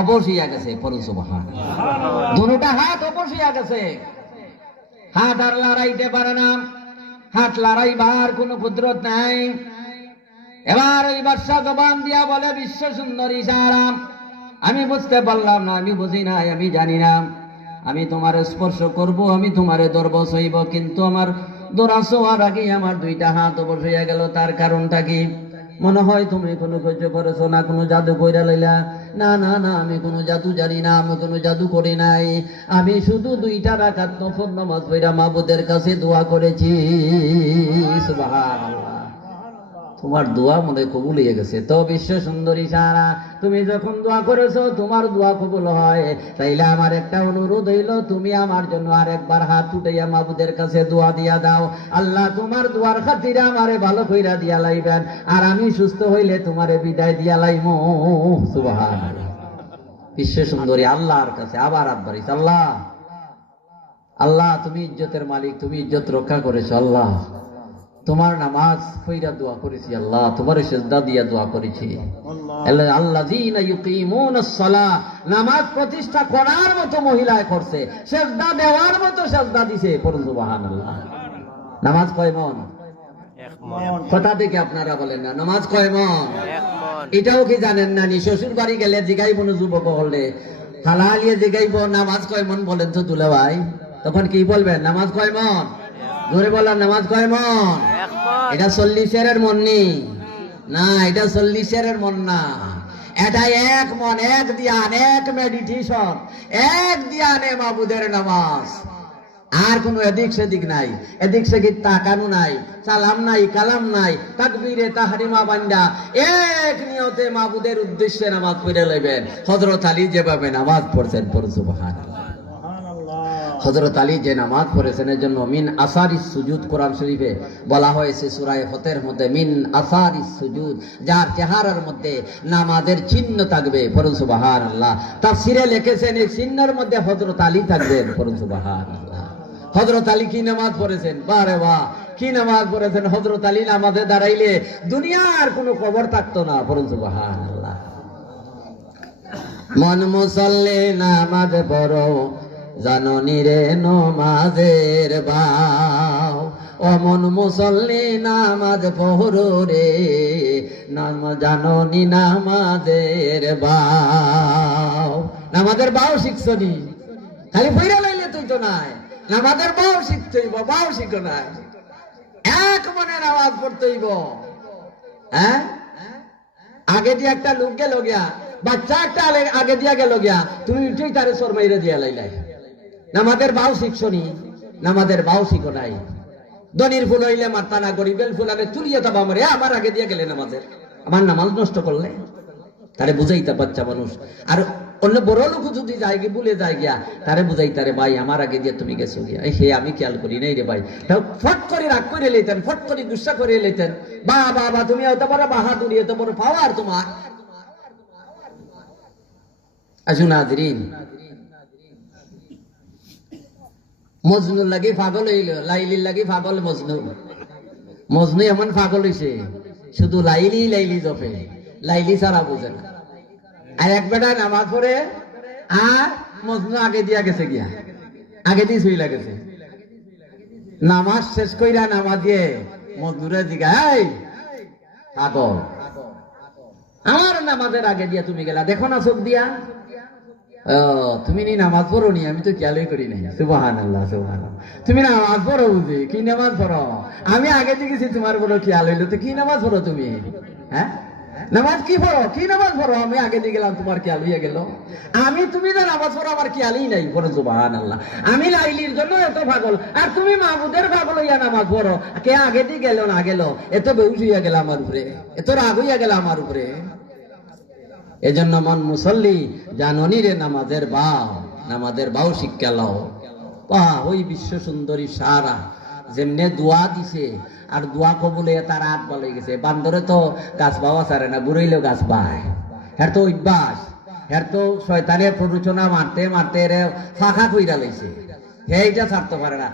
অবশিয়া গেছে। পড়ুন সুবহানাল্লাহ। 2টা হাত অবশিয়া গেছে, হাত আর লড়াইতে পারে না, হাত লড়াইবার কোনো কুদরত নাই। এবার ওই বাদশা জবান দিয়া বলে বিশ্ব সুন্দরী সারা আমি বুঝতে পারলাম না, আমি বুঝি নাই, আমি জানি না, আমি তোমারে স্পর্শ করব, আমি তোমারে ধরব, সইব, কিন্তু আমার দৌড়া ছোঁয়ার আগে আমার 2টা হাত অবশ হইয়া গেল। তার কারণটা কি? মনে হয় তুমি কোনো সহ্য করেছো না, কোনো জাদু কইরা লইলা। না না না, আমি কোনো জাদু জানি না, আমি কোনো জাদু করি নাই, আমি শুধু 2টা রাকাত নফল নামাজ পড়া মাবুদের কাছে দোয়া করেছি। সুবহানাল্লাহ। তোমার দোয়া মনে কবুল হয়ে গেছে। তো বিশ্ব সুন্দরী সারা তুমি যখন দোয়া করেছো তোমার দোয়া কবুল হয়, তাইলে আমার একটা অনুরোধ হইল, তুমি আমার জন্য আরেকবার হাত উঠাইয়া মাবুদের কাছে দোয়া দিয়া দাও, আল্লাহ তোমার দোয়ার খাতিরে আমারে ভালো কইরা দিয়া লাইবেন, আর আমি সুস্থ হইলে তোমারে বিদায় দিয়া লাইমু। সুবহানাল্লাহ। বিশ্ব সুন্দরী আল্লাহর কাছে আবার হাত বাড়াইছে, আল্লাহ আল্লাহ তুমি ইজ্জতের মালিক, তুমি ইজ্জত রক্ষা করেছো, আল্লাহ তোমার নামাজ পড়া দোয়া করেছি, আল্লাহ তোমার সিজদা দিয়া দোয়া করেছি, আল্লাযীনা ইউকিমুনাস সালাহ নামাজ প্রতিষ্ঠা করার মতো মহিলায় করছে, সিজদা দেওয়ার মতো সিজদা দিছে। পড়ুন সুবহানাল্লাহ। নামাজ কয় মন? কথা থেকে আপনারা বলেন না, নামাজ কয় মন? এটাও কি জানেন না? নি শ্বশুর বাড়ি গেলে জিগাইব না, যুবক হলে হালালিয়ে জিগাইব নামাজ কয় মন বলেন তো দুলা ভাই, তখন কি বলবেন? নামাজ কয় মন? জোরে বলেন, নামাজ কয় মন? এটা 40-এর মন নেই না, এটা 40-এর মন না, এটা 1 মন, 1 ধ্যান, 1 মেডিটেশন, 1 ধ্যানে মাবুদের নামাজ। আর কোনো এদিক সেদিক নাই, এদিক সেদিক তাকানো নাই, সালাম নাই, কালাম নাই, তাকবীরে তাহরিমা বান্দা এক নিয়তে মাবুদের উদ্দেশ্যে নামাজ পড়ে লইবেন। হযরত আলী যেভাবে নামাজ পড়ছেন, পড়ুন সুবহানাল্লাহ। হযরত আলী যে নামাজ পড়েছেন এর জন্য মিন আসারিস সুজুদ, কোরআন শরীফে বলা হয়েছে সূরা ফাতির মধ্যে মিন আসারিস সুজুদ, যার চেহারার মধ্যে নামাজের চিহ্ন থাকবে। পড়ুন সুবহানাল্লাহ। তাফসীরে লিখেছেন এই চিহ্নের মধ্যে হযরত আলী থাকবেন। পড়ুন সুবহানাল্লাহ। হযরত আলী কি নামাজ পড়েছেন? বারে বাহ, কি নামাজ পড়েছেন! হযরত আলী নামাজে দাঁড়াইলে দুনিয়ার কোনো খবর থাকতো না। পড়ুন সুবহানাল্লাহ। মন মুসল্লি নামাজ পড়ো, জাননি রে নমাজের বাও, ও মন মুসল্লি নামাজ পড়ো রে, নাম জাননি নামাজের বাও। নামাজের বাও শিখছনি, খালি পড়া লাইলে তুই তো নাই, নামাজের বাও শিখতে হইব, বাও শিখো নাই, এক মনে নামাজ পড়তে হইব। হ্যাঁ, আগে দিয়ে একটা লোক গেল গিয়া, বাচ্চা একটা আগে দিয়া গেল গিয়া, তুমি উঠেই তারে সর মাইরে দিয়া লাইলাই। নামাজের বাও শিখছনি, নামাজের বাও শিখো নাই। ধনির ফুল হইলে মারতা না, গরিবের ফুল আগে তুলিয়ে তাবা মারে, আমার আগে দিয়া গেলে নামাজের, আমার নামাজ নষ্ট করলে, তারে বুঝাইতা বাচ্চা মানুষ। আর অন্য বড় লোক যদি যায় গিয়ে বলে যায় গিয়া তারে বুঝাই তারে ভাই আমার আগে দিয়ে তুমি গেছো গিয়া হে আমি খেয়াল করি নাই রে ভাই তাও ফট করে রাগ করে লইতেন ফট করে গুসা করে লইতেন বা বাবা তুমি এত বড় বাহাদুরি এত বড় পাওয়ার তোমার আসুন হাজরিন মজনুর লাগি পাগল হইল লাইলির লাগি পাগল মজনু মজনু এমন পাগল হইছে শুধু লাইলি লাইলি জপে লাইলি ছাড়া বুঝে না আর এক বেটা নামাজ পড়ে আর মজনু আগে দিয়া গেছে গিয়া আগে দিয়ে শুই লাগেছে নামাজ শেষ কইরা নামাজ দিয়ে মজনুরে জিগাই পাগল আমার নামাজের আগে দিয়া তুমি গেলা দেখো না চোখ দিয়া তুমি নি নামাজ পড়ো নি আমি তো খেয়ালই করি নাই সুবহানাল্লাহ সুবহানাল্লাহ তুমি নামাজ পড়ো বুঝি কি নামাজ পড়ো আমি আগে দেখেছি তোমার বড় খেয়াল হইলো তো কি নামাজ পড়ো তুমি হ্যাঁ নামাজ কি পড়ো কি নামাজ পড়ো আমি আগে দিয়ে গেলাম তোমার খেয়াল হইয়া গেল আমি তুমি না নামাজ পড়ো আমার খেয়ালই নাই পড়ো সুবহানাল্লাহ আমি লাইলির জন্য এত পাগল আর তুমি মাহমুদের পাগল হইয়া নামাজ পড়ো কে আগে দিয়ে গেল না গেল এত বেহুশ হইয়া গেল আমার উপরে এত রাগ হইয়া গেল আমার উপরে এজন্য মন মুসল্লি জাননি রে নামাজের বাও শিক্ষা লও ওই বিশ্ব সুন্দরী সারা যেমনে দোয়া দিছে আর দোয়া কবুলে তার হাত ভালো গেছে বান্দরে তো গাছ বাওয়া ছাড়ে না বুড়াইলেও গাছ বায় এর তো অভ্যাস এর তো শয়তানের প্ররোচনা মারতে মারতে ফাঁকা কইরা লইছে এইটা ছাড়তে পারে না